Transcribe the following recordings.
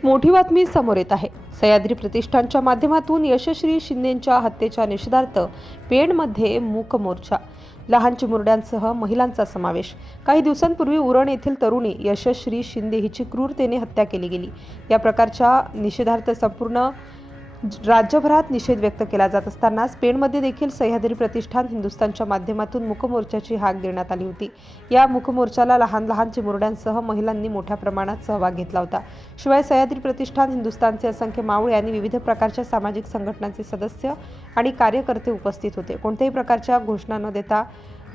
एक मोठी बातमी समोर येत आहे। सह्याद्री प्रतिष्ठानच्या माध्यमातून यशश्री शिंदेंच्या हत्येच्या निषेधार्थ पेणमध्ये मूक मोर्चा, लहान चिमुरड्यांसह महिलांचा समावेश। काही दिवसांपूर्वी उरण येथील तरुणी यशश्री शिंदे हिची क्रूरतेने हत्या केली गेली। या प्रकारच्या निषेधार्थ संपूर्ण राज्यभरात निषेध व्यक्त केला जात असतानाच पेणमध्ये देखील सह्याद्री प्रतिष्ठान हिंदुस्थानच्या माध्यमातून मूक मोर्चाची हाक देण्यात आली होती। या मूक मोर्चाला लहान चिमुरड्यांसह महिलांनी मोठ्या प्रमाणात सहभाग घेतला होता। शिवाय सह्याद्री प्रतिष्ठान हिंदुस्थानचे असंख्य मावळे आणि विविध प्रकारच्या सामाजिक संघटनांचे सदस्य आणि कार्यकर्ते उपस्थित होते। कोणत्याही प्रकारच्या घोषणा न देता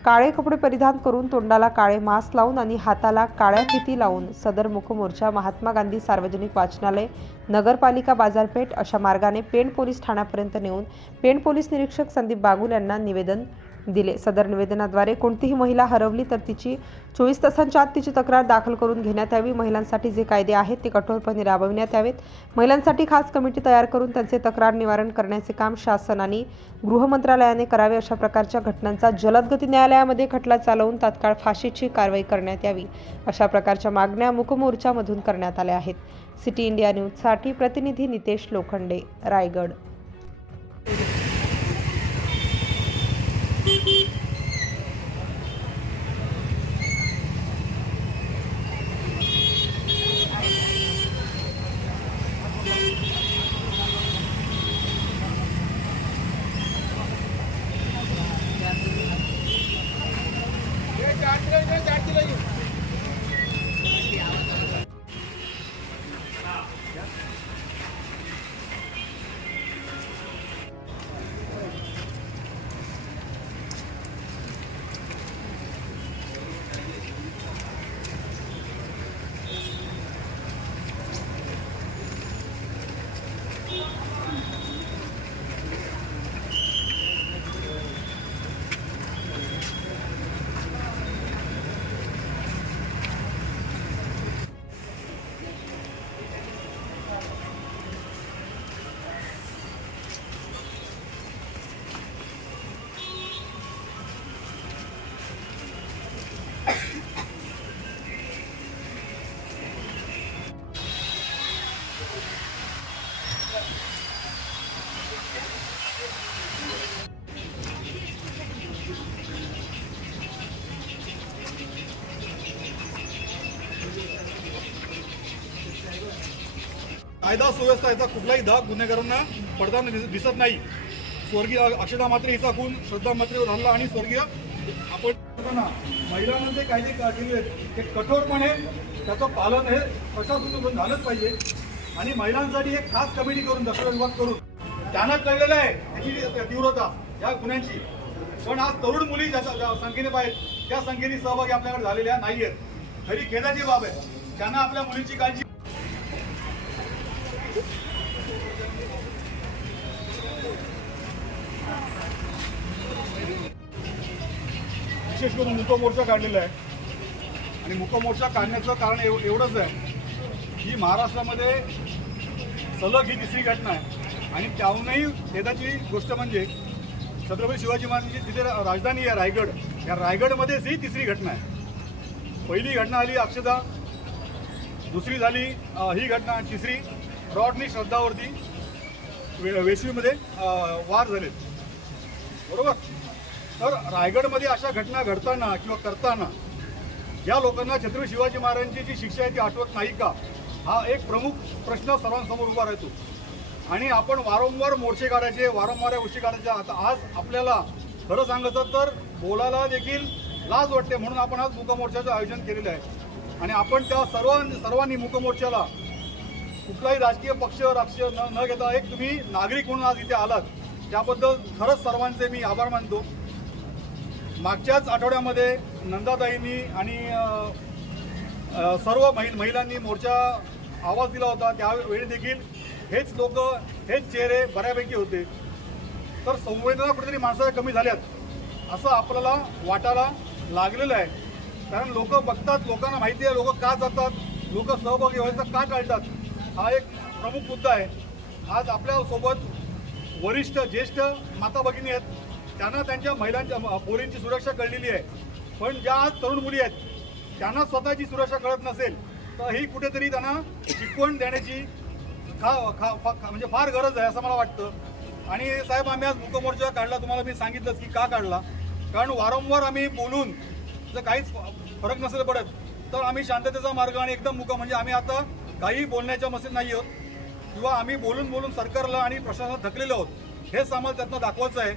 काळे कपडे परिधान करून, तोंडाला काळे मास्क लावून आणि हाताला काळ्या फिती लावून सदर मूक मोर्चा महात्मा गांधी सार्वजनिक वाचनालय, नगरपालिका बाजारपेठ अशा मार्गाने पेण पोलीस ठाण्यापर्यंत नेऊन पेण पोलीस निरीक्षक संदीप बागुल यांना निवेदन दिले। सदर निवेदनाद्वारे कोणतीही महिला हरवली तर तिची 24 तासांच्या आत तिची तक्रार दाखल करून घेण्यात यावी। महिलांसाठी जे कायदे आहेत ते कठोरपणे राबविण्यात यावेत। महिलांसाठी खास कमिटी तयार करून त्यांचे तक्रार निवारण करण्याचे काम शासन आणि गृह मंत्रालयाने करावे। अशा प्रकारच्या घटनांचा जलद गती न्यायालयामध्ये खटला चालवून तात्काळ फाशीची कारवाई करण्यात यावी, अशा प्रकारच्या मागण्या मूक मोर्चामधून करण्यात आल्या आहेत। सिटी इंडिया न्यूजसाठी प्रतिनिधी नितेश लोखंडे, रायगड। कायदा सुव्यवस्था याचा कुठलाही धाक गुन्हेगारांना पडताना दिसत नाही। स्वर्गीय अक्षता म्हात्रे हिचा खून श्रद्धा म्हात्रेवर झाला आणि स्वर्गीय आपण महिलांमध्ये कायदे केले ते कठोरपणे त्याचं पालन हे प्रशासनाकडून झालंच पाहिजे। आणि महिलांसाठी एक खास कमिटी करून दक्षता विभाग करून त्यांना कळलेलं आहे त्याची तीव्रता या गुन्ह्यांची। पण आज तरुण मुली ज्या संख्येने पाहिजे त्या संख्येने सहभागी आपल्याकडे झालेल्या नाही आहेत। खरी खेदाची बाब आहे, त्यांना आपल्या मुलींची काळजी विशेष करून मूक मोर्चा काढलेला आहे। आणि मूक मोर्चा काढण्याचं कारण एवढंच आहे की महाराष्ट्रामध्ये सलग ही तिसरी घटना आहे। आणि त्याहूनही खेदाची गोष्ट म्हणजे छत्रपती शिवाजी महाराजांची जिथे राजधानी आहे रायगड, या रायगडमध्येच ही तिसरी घटना आहे। पहिली घटना आली अक्षता, दुसरी झाली ही घटना, तिसरी रॉडनी श्रद्धावरती वेसवीमध्ये वार झाले, बरोबर। तर रायगडमध्ये अशा घटना घडताना किंवा करताना या लोकांना छत्रपती शिवाजी महाराजांची जी शिक्षा आहे ती आठवत नाही का, हा एक प्रमुख प्रश्न सर्वांसमोर उभा राहतो। आणि आपण वारंवार मोर्चे काढायचे, वारंवार या गोष्टी काढायच्या। आता आज आपल्याला खरं सांगायचं तर बोलायला देखील लाज वाटते, म्हणून आपण आज मूक मोर्चाचं आयोजन केलेलं आहे। आणि आपण त्या सर्वांनी मूक मोर्चाला कुठलाही राजकीय पक्ष न घेता एक तुम्ही नागरिक म्हणून आज इथे आलात, त्याबद्दल खरंच सर्वांचे मी आभार मानतो। मागच्याच आठवड्यामध्ये नंदाताईंनी आणि सर्व महिलांनी मोर्चा आवाज दिला होता, त्यावेळी देखील हेच लोक, हेच चेहरे बऱ्यापैकी होते। तर संवेदना कुठेतरी माणसाच्या कमी झाल्यात असं आपल्याला वाटायला लागलेलं आहे। कारण लोक बघतात, लोकांना माहिती आहे लोक का जातात, लोक सहभागी व्हायचं का टाळतात, हा एक प्रमुख मुद्दा आहे। आज आपल्यासोबत वरिष्ठ ज्येष्ठ माता भगिनी आहेत, त्यांना त्यांच्या महिलांच्या पोरींची सुरक्षा कळलेली आहे। पण ज्या आज तरुण मुली आहेत त्यांना स्वतःची सुरक्षा कळत नसेल तर ही कुठेतरी त्यांना शिकवण देण्याची म्हणजे फार गरज आहे असं मला वाटतं। आणि साहेब, आम्ही आज मूकमोर्चा काढला, तुम्हाला मी सांगितलंच की का काढला, कारण वारंवार आम्ही बोलून जर काहीच फरक नसेल पडत तर आम्ही शांततेचा मार्ग आणि एकदम म्हणजे आम्ही आता काही बोलण्याच्या मशीन नाही आहोत किंवा आम्ही बोलून सरकारला आणि प्रशासनाला थकलेलो आहोत, हेच आम्हाला त्यातनं दाखवायचं आहे।